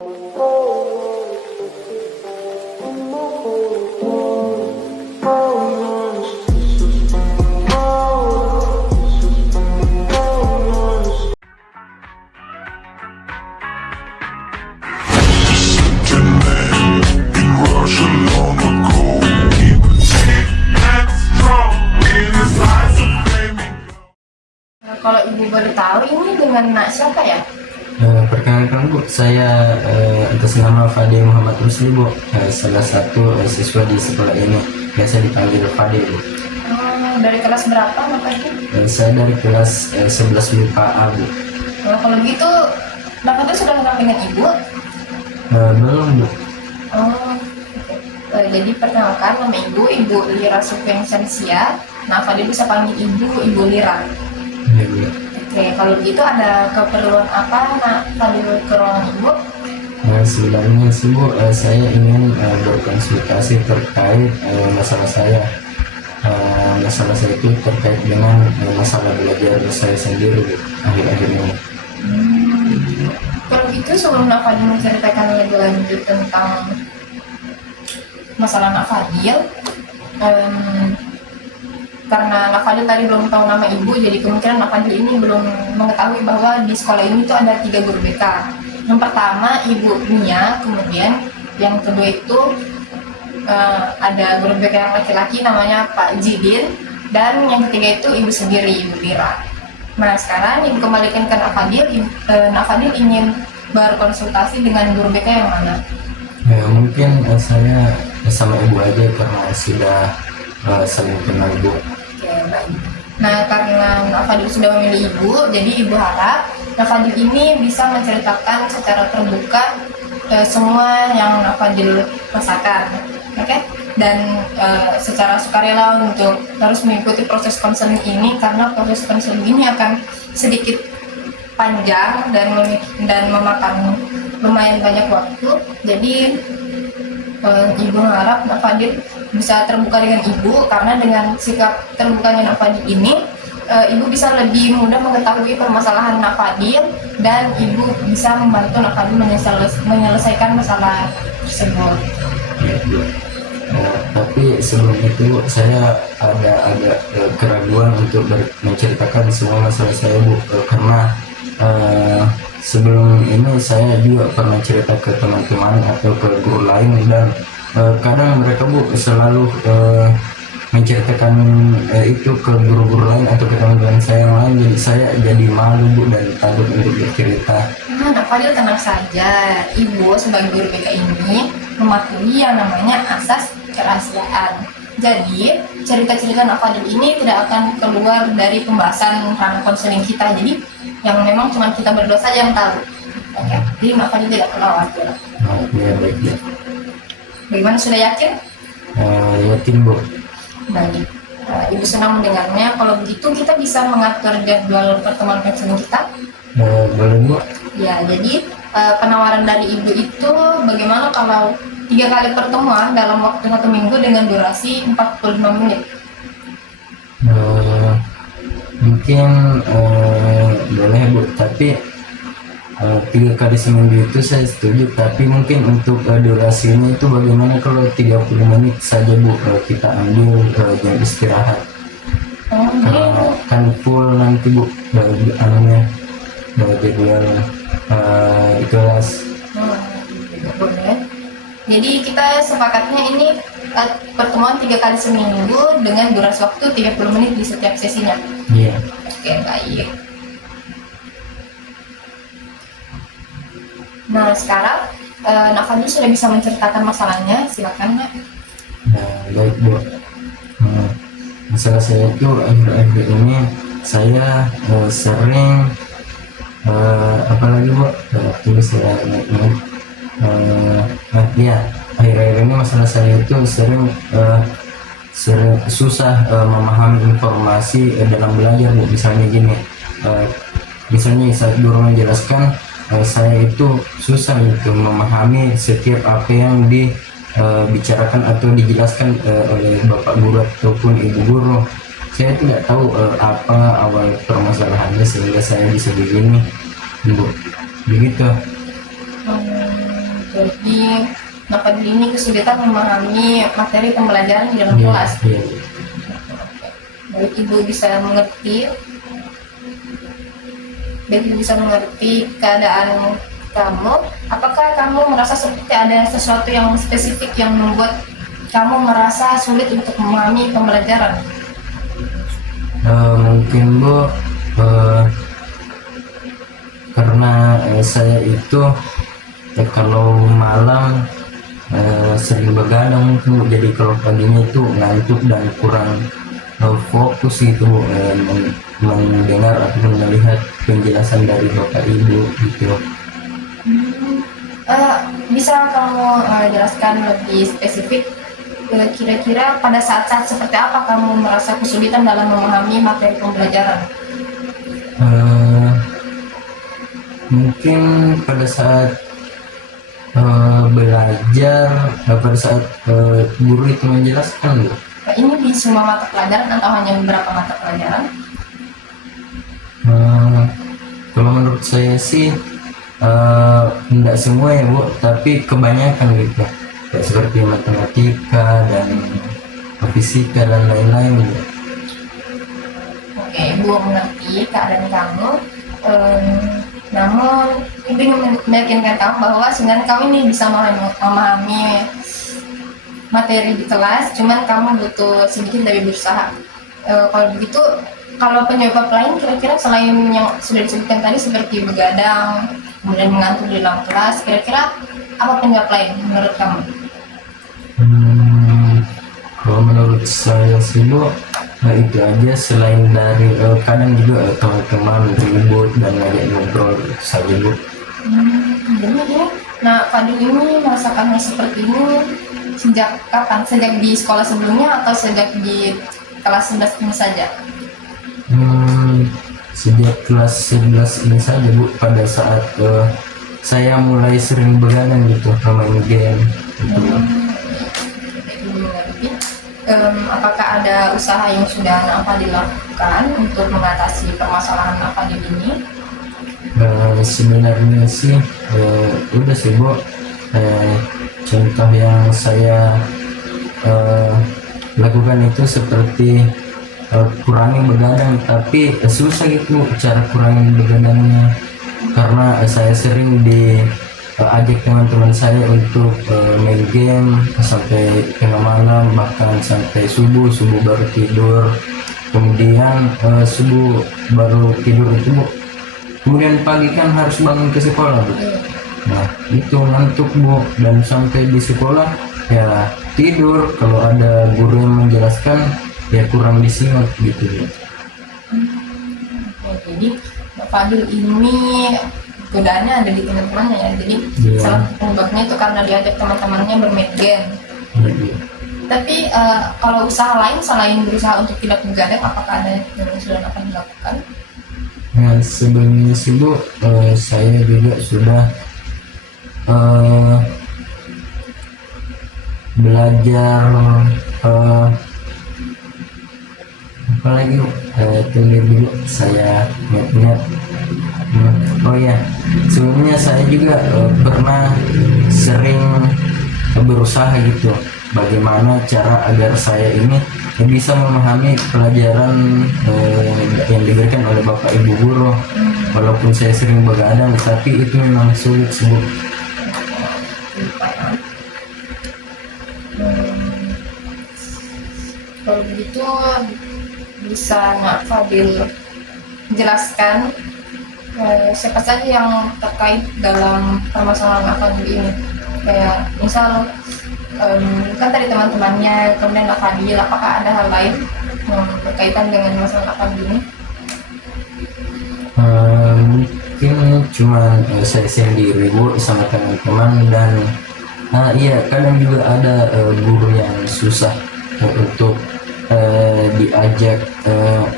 Kalau ibu boleh tahu ini dengan nak siapa ya? Perkenalkan Bu, saya atas nama Fadil Muhammad Rusli Bu, salah satu siswa di sekolah ini, biasa dipanggil Fadil Bu. Dari kelas berapa makanya? Saya dari kelas 11 MIPA A Bu. Kalau begitu, Bapak tuh sudah kenal dengan ibu? Belum Bu. Jadi perkenalkan nama Ibu Lira Sufensensia. Nah, Fadil bisa panggil Ibu Lira. Ya, Bu. Oke, kalau begitu ada keperluan apa nak Fadil ke ruangan Ibu? Sebenarnya sih Bu, saya ingin berkonsultasi terkait masalah saya. Masalah saya itu terkait dengan masalah belajar saya sendiri Bu, akhir-akhir ini. Kalau gitu sebelum Nak Fadil menceritakan lebih lanjut tentang masalah Nak Fadil, karena Nak Fadil tadi belum tahu nama ibu, jadi kemungkinan Nak Fadil ini belum mengetahui bahwa di sekolah ini tuh ada 3 guru BK. Yang pertama Ibu Mia, kemudian yang kedua itu ada guru BK yang laki-laki namanya Pak Jidin, dan yang ketiga itu ibu sendiri, Ibu Lira. Nah sekarang ibu kembalikan ke Nak Fadil. Nak Fadil ingin berkonsultasi dengan guru BK yang mana? Mungkin saya sama ibu aja karena sudah saling kenal Bu. Oke, baik. Nah karena Nak Fadil sudah memilih ibu, jadi ibu harap Nak Fadil ini bisa menceritakan secara terbuka semua yang Nak Fadil rasakan, oke? Dan secara sukarela untuk terus mengikuti proses konseling ini, karena proses konseling ini akan sedikit panjang dan memakan lumayan banyak waktu. Jadi ibu harap Nak Fadil bisa terbuka dengan ibu, karena dengan sikap terbukanya Nak Fadil ini ibu bisa lebih mudah mengetahui permasalahan Nak Fadil, dan ibu bisa membantu Nak Fadil menyelesaikan masalah tersebut. Tapi sebelum itu saya ada keraguan untuk menceritakan semua masalah saya Bu, karena sebelum ini saya juga pernah cerita ke teman-teman atau ke guru lain, dan kadang mereka Bu selalu menceritakan itu ke guru-guru lain atau ke teman-teman saya yang lain, jadi saya jadi malu Bu dan takut untuk bercerita. Nak Fadil tenang saja, ibu sebagai guru BK ini mematuhi yang namanya asas kerahasiaan. Jadi cerita-cerita Nak Fadil ini tidak akan keluar dari pembahasan ranah konseling kita, jadi yang memang cuma kita berdua saja yang tahu. Oke, jadi Nak Fadil tidak perlu khawatir. Ya baik ya. Bagaimana, sudah yakin? Yakin Bu. Baik, ibu senang mendengarnya. Kalau begitu kita bisa mengatur jadwal pertemuan konseling kita. Boleh Bu. Ya, jadi penawaran dari ibu itu bagaimana kalau 3 kali pertemuan dalam waktu 1 minggu dengan durasi 45 menit? Mungkin boleh Bu, tapi 3 kali seminggu itu saya setuju, tapi mungkin untuk durasinya itu bagaimana kalau 30 menit saja Bu, kita ambil jam istirahat. Karena kan full nanti Bu anunya jadwal di kelas. Boleh. Jadi kita sepakatnya ini pertemuan 3 kali seminggu dengan durasi waktu 30 menit di setiap sesinya. Iya. Oke, baik. Nah sekarang Nak Fadil sudah bisa menceritakan masalahnya, silakan Nak. Baik Bu. Masalah saya itu akhir-akhir ini saya sering apalagi Bu, tulis saya ingat. Ya, akhir-akhir ini masalah saya itu sering susah memahami informasi dalam belajar Bu. Misalnya gini, misalnya saat guru menjelaskan, saya itu susah untuk memahami setiap apa yang dibicarakan atau dijelaskan oleh bapak guru ataupun ibu guru. Saya tidak tahu apa awal permasalahannya sehingga saya bisa begini Bu, begitu. Fadil ini kesulitan memahami materi pembelajaran di dalam Iya, kelas. iya. Baik Ibu bisa mengerti, keadaan kamu. Apakah kamu merasa seperti ada sesuatu yang spesifik yang membuat kamu merasa sulit untuk memahami pembelajaran? Mungkin Bu, karena saya itu kalau malam sering begadang mungkin Bu. Jadi kalau paginya itu ngantuk dan kurang fokus gitu mendengar atau melihat penjelasan dari Bapak Ibu gitu. Bisa kamu jelaskan lebih spesifik, kira-kira pada saat-saat seperti apa kamu merasa kesulitan dalam memahami materi pembelajaran? Mungkin pada saat belajar, pada saat guru itu menjelaskan Bu. Ini di semua mata pelajaran atau hanya beberapa mata pelajaran? Kalau menurut saya sih tidak semua ya Bu, tapi kebanyakan gitu, kayak seperti matematika dan fisika dan lain-lain Bu. Oke, Ibu mengerti keadaan kamu. Namun Ibu ingin meyakinkan kamu bahwa sebenarnya kamu ini bisa memahami materi di kelas, cuman kamu butuh sedikit lebih berusaha. Kalau begitu, kalau penyebab lain kira-kira selain yang sudah disebutkan tadi seperti begadang, kemudian mengantuk di dalam kelas, kira-kira apa penyebab lain menurut kamu? Kalau menurut saya sih Bu, itu aja. Selain dari kadang juga teman-teman ribut dan ngajak ngobrol itu saja Bu. Jadi ya, nah Fadil ini merasakan hal seperti ini sejak kapan? Sejak di sekolah sebelumnya atau sejak di kelas 11 ini saja? Sejak kelas 11 ini saja Bu, pada saat saya mulai sering begadang gitu main game gitu. Apakah ada usaha yang sudah Fadil lakukan untuk mengatasi permasalahan Fadil ini? Sebenarnya sih udah sih Bu. Contoh yang saya lakukan itu seperti kurangi begadang, tapi susah gitu cara kurangi begadangnya, karena saya sering diajak teman-teman saya untuk main game sampai tengah malam, bahkan sampai subuh baru tidur, kemudian subuh baru tidur itu Bu, kemudian pagi kan harus bangun ke sekolah Bu. Nah itu ngantuk Bu, dan sampai di sekolah ya tidur, kalau ada guru yang menjelaskan ya kurang disimak gitu Bu. Jadi Fadil ini godaannya ada di teman-temannya ya, jadi salah satu penyebabnya itu karena diajak teman-temannya bermain game. Tapi kalau usaha lain selain berusaha untuk tidak begadang, apakah ada yang sudah akan dilakukan? Nah sebenarnya sih Bu, saya juga sudah belajar apalagi tunggu dulu saya ingat. Oh ya, sebelumnya saya juga pernah sering berusaha gitu, bagaimana cara agar saya ini bisa memahami pelajaran yang diberikan oleh Bapak Ibu guru. Walaupun saya sering begadang, tapi itu memang sulit sih Bu. Kalau begitu bisa nggak Fadil jelaskan siapa saja yang terkait dalam permasalahan Fadil ini? Kayak misal kan tadi teman-temannya, kemudian Fadil, apakah ada hal lain yang berkaitan dengan masalah Fadil ini? Mungkin cuma saya sendiri Bu sama teman-teman, dan iya kadang juga ada guru yang susah untuk diajak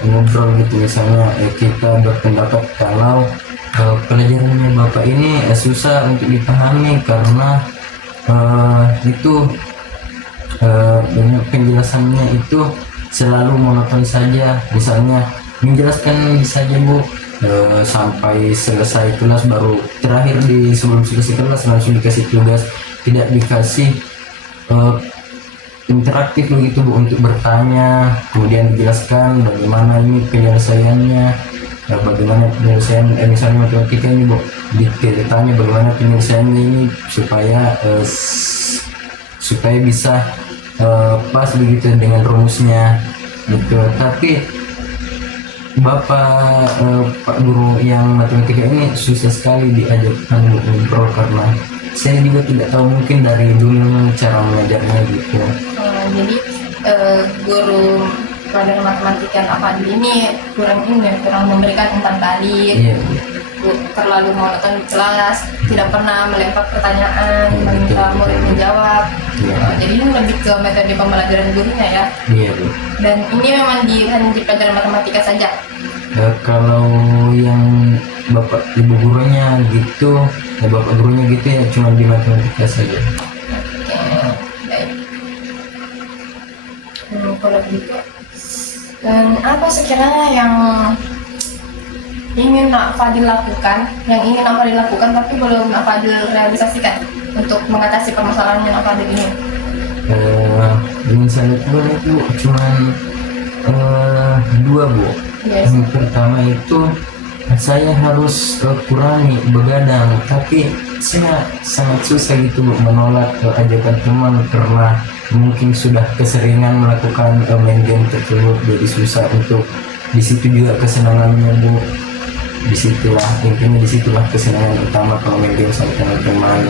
ngobrol gitu. Misalnya kita berpendapat kalau pelajarannya Bapak ini susah untuk dipahami karena itu penjelasannya itu selalu monoton saja. Misalnya menjelaskan saja Bu sampai selesai kelas, baru terakhir sebelum selesai kelas langsung dikasih tugas tidak dikasih eh, interaktif begitu Bu untuk bertanya, kemudian dijelaskan bagaimana ini penyelesaiannya, bagaimana penyelesaian misalnya matematika ini Bu, ditanya bagaimana penyelesaiannya ini supaya supaya bisa pas begitu dengan rumusnya gitu. Tapi Bapak Pak Guru yang matematika ini susah sekali diajarkan ngobrol karena saya juga tidak tahu, mungkin dari dulu cara mengajarnya gitu. Jadi guru pelajaran matematika yang Afadil ini kurang memberikan umpan balik, Iya. terlalu monoton di kelas, tidak pernah melempar pertanyaan, meminta murid menjawab. Iya. Jadi ini lebih ke metode pembelajaran gurunya ya. Iya Bu. Dan ini memang hanya di pelajaran matematika saja. Kalau yang bapak ibu gurunya gitu, bapak gurunya gitu ya cuma di matematika saja. Oke, baik. Kalau gitu, dan apa sekiranya yang ingin Nak Fadil lakukan, tapi belum Nak Fadil realisasikan untuk mengatasi permasalahan yang Nak Fadil ini? Ingin saya lakukan itu cuma dua Bu. Yes. Yang pertama itu saya harus kurangi begadang, tapi saya sangat susah gitu Bu menolak ajakan teman karena mungkin sudah keseringan melakukan main game tersebut, jadi susah untuk di situ juga kesenangannya Bu. Disitulah kesenangan utama kalau main game sama teman-teman,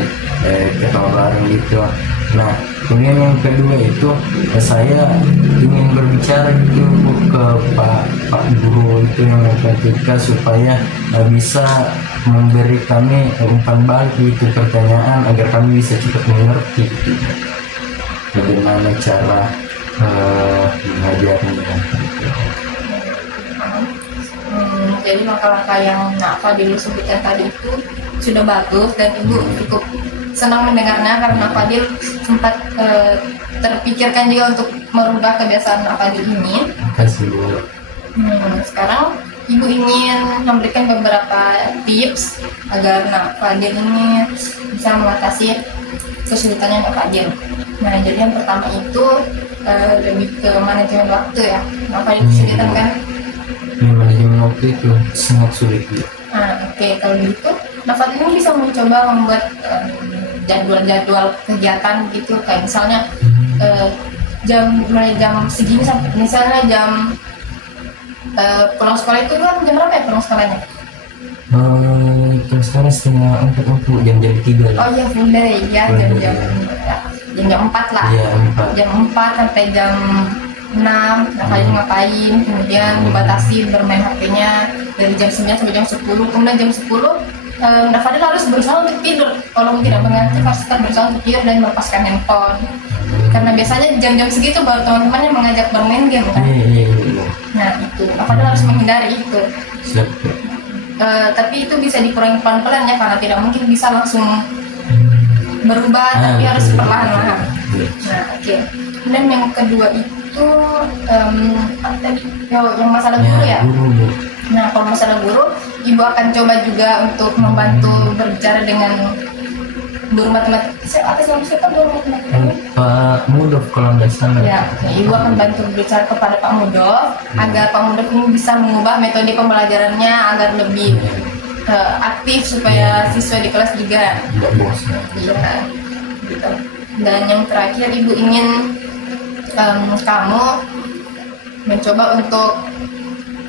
ketawa bareng gitu. Nah kemudian yang kedua itu saya ingin berbicara gitu ke Pak Guru itu yang matematika supaya bisa memberi kami umpan balik itu pertanyaan agar kami bisa cepat mengerti gitu. Bagaimana cara mengajarnya. Jadi langkah-langkah yang Nak Fadil sebutkan tadi itu sudah bagus dan Ibu cukup senang mendengarnya karena Nak Fadil sempat terpikirkan juga untuk merubah kebiasaan Nak Fadil ini. Terima kasih Bu. Sekarang Ibu ingin memberikan beberapa tips agar Nak Fadil ini bisa mengatasi kesulitannya Nak Fadil. Nah, jadi yang pertama itu lebih ke manajemen waktu ya. Nak Fadil kesulitan kan? Manajemen waktu itu sangat sulit Bu. Oke, kalau gitu Nak Fadil ini bisa mencoba membuat jadwal-jadwal kegiatan gitu, kayak misalnya mulai jam segini sampai misalnya jam pulang sekolah itu kan jam berapa ya pulang sekolahnya? Terus sekarang setengah 4 Bu, jam-jam 3 lah. Oh iya, full day ya, jam 4 lah. Iya, 4. Jam 4 sampai jam 6 Nak Fadil ngapain, kemudian dibatasi bermain HP-nya dari jam 9 sampai jam 10, kemudian jam 10 Nak Fadil harus berusaha untuk tidur. Kalau tidak mengerti harus tetap berusaha untuk tidur dan melepaskan handphone, karena biasanya jam-jam segitu baru teman-temannya mengajak bermain game kan. Iya. Nah itu Nak Fadil harus menghindari itu. Siap. Tapi itu bisa dikurangi pelan-pelan ya, karena tidak mungkin bisa langsung berubah, tapi harus perlahan-lahan. Nah oke. Dan yang kedua itu apa tadi? Yang masalah guru ya. Guru. Nah kalau masalah guru, Ibu akan coba juga untuk membantu berbicara dengan guru matematika. Siapa guru matematika? Pak Mudov kalau nggak salah. Ya, Ibu akan bantu berbicara kepada Pak Mudov agar Pak Mudov ini bisa mengubah metode pembelajarannya agar lebih aktif supaya siswa di kelas juga. Nggak bosan. Iya, gitu. Dan yang terakhir Ibu ingin kamu mencoba untuk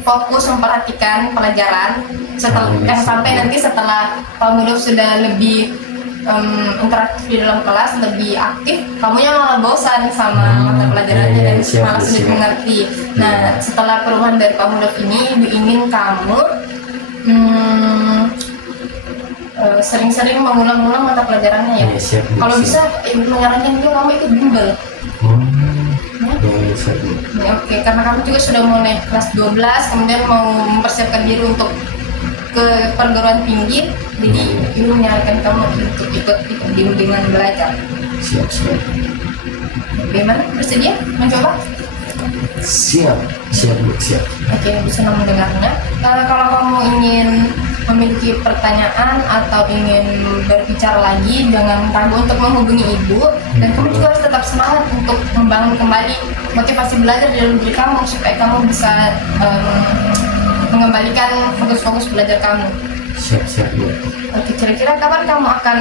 fokus memperhatikan pelajaran sampai nanti setelah Pak Mudov sudah lebih interaktif di dalam kelas, lebih aktif, kamu yang malah bosan sama mata pelajarannya dan malah sulit mengerti. Nah, setelah perubahan dari Pak Mudov ini, Ibu ingin kamu sering-sering mengulang-ulang mata pelajarannya ya. Kalau bisa, Ibu menyarankan juga kamu ikut bimbel. Ya, oke, karena kamu juga sudah mau naik kelas 12, kemudian mau mempersiapkan diri untuk ke perguruan tinggi, jadi Ibu menyarankan kamu untuk ikut bimbingan belajar. Siap. Bagaimana? Bersedia mencoba? Siap Bu. Oke, bisa mendengarnya. Kalau kamu ingin memiliki pertanyaan atau ingin berbicara lagi, jangan ragu untuk menghubungi ibu. Dan kamu juga harus tetap semangat untuk membangun kembali motivasi belajar di dalam diri kamu supaya kamu bisa mengembalikan fokus-fokus belajar kamu. Siap Bu. Oke, kira-kira kapan kamu akan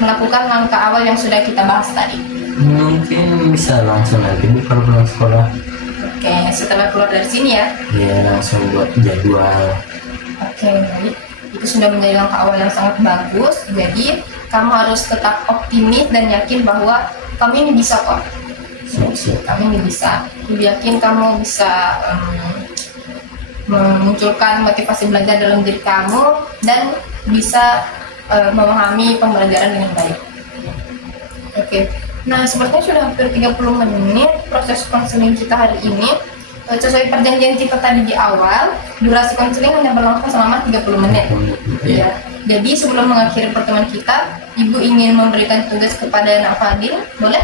melakukan langkah awal yang sudah kita bahas tadi? Mungkin bisa langsung nanti Bu kalau pulang sekolah. Oke, setelah keluar dari sini ya. Ya langsung buat jadwal. Oke, baik. Itu sudah menjadi langkah awal yang sangat bagus. Jadi, kamu harus tetap optimis dan yakin bahwa kamu ini bisa kok. Siap. Kamu ini bisa. Ibu yakin kamu bisa memunculkan motivasi belajar dalam diri kamu dan bisa memahami pembelajaran dengan baik. Oke. Nah, sepertinya sudah hampir 30 menit proses konseling kita hari ini. Sesuai perjanjian kita tadi di awal, durasi konseling hanya berlangsung selama 30 menit. Ya. Jadi sebelum mengakhiri pertemuan kita, Ibu ingin memberikan tugas kepada Nak Fadil, boleh?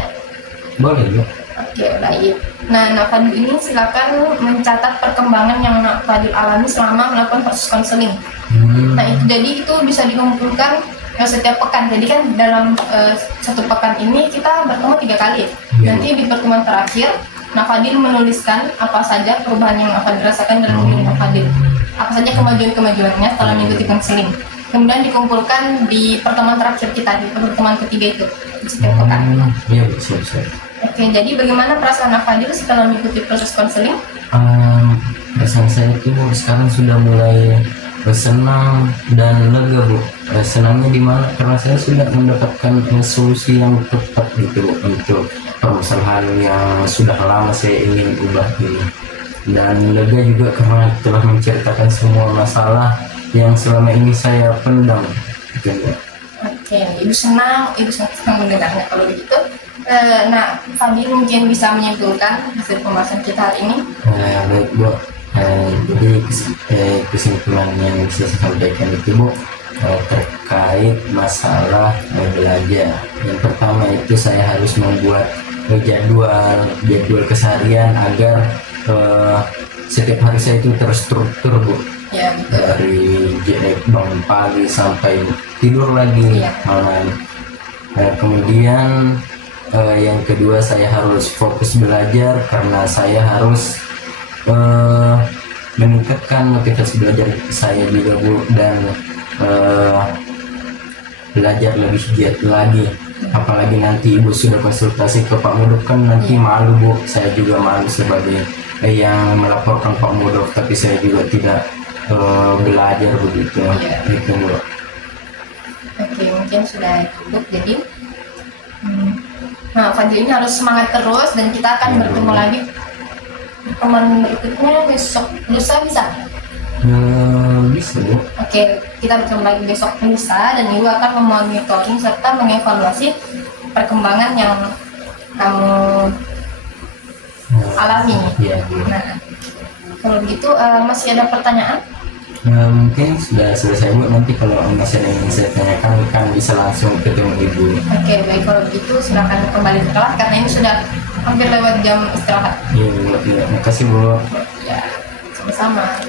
Boleh Bu. Oke, baik. Nah, Nak Fadil ini silakan mencatat perkembangan yang Nak Fadil alami selama melakukan proses konseling. Nah, itu bisa dikumpulkan setiap pekan. Jadi kan dalam satu pekan ini kita bertemu 3 kali. Nanti di pertemuan terakhir Nak Fadil menuliskan apa saja perubahan yang Nak Fadil rasakan dalam diri Nak Fadil, apa saja kemajuan-kemajuannya setelah mengikuti konseling. Kemudian dikumpulkan di pertemuan terakhir kita, di pertemuan ketiga itu di setiap pekan. Iya Bu, siap. Oke, jadi bagaimana perasaan Nak Fadil setelah mengikuti proses konseling? Perasaan saya itu sekarang sudah mulai senang dan lega Bu. Senangnya di mana? Karena saya sudah mendapatkan solusi yang tepat gitu untuk permasalahan yang sudah lama saya ingin ubah ini. Dan lega juga karena telah menceritakan semua masalah yang selama ini saya pendam. Gitu, Bu. Oke, Ibu senang mendengarnya kalau begitu. Nah, Fadil mungkin bisa menyimpulkan hasil pembahasan kita hari ini. Baik Bu. Jadi kesimpulan yang bisa saya sampaikan itu Bu, terkait masalah belajar. Yang pertama itu saya harus membuat jadwal keseharian agar setiap hari saya itu terstruktur Bu. Ya, betul. Dari bangun pagi sampai tidur lagi malam. Kemudian yang kedua saya harus fokus belajar karena saya harus meningkatkan motivasi belajar saya juga Bu, dan belajar lebih giat lagi. Apalagi nanti Ibu sudah konsultasi ke Pak Muldoko kan nanti malu Bu, saya juga malu sebagai yang melaporkan Pak Muldoko tapi saya juga tidak belajar begitu. Gitu Bu. Oke, mungkin sudah cukup. Jadi nah, Fadil ini harus semangat terus dan kita akan bertemu lagi pertemuan berikutnya besok lusa bisa? Bisa Bu. Oke, kita bertemu lagi besok lusa dan Ibu akan memonitoring serta mengevaluasi perkembangan yang kamu alami. Iya Bu. Nah, kalau begitu masih ada pertanyaan? Mungkin sudah selesai Bu, nanti kalau masih ada yang ingin saya tanyakan kan bisa langsung ketemu Ibu. Oke, baik, kalau begitu silakan kembali ke kelas karena ini sudah hampir lewat jam istirahat. Iya Bu, terima kasih Bu. Ya, sama-sama.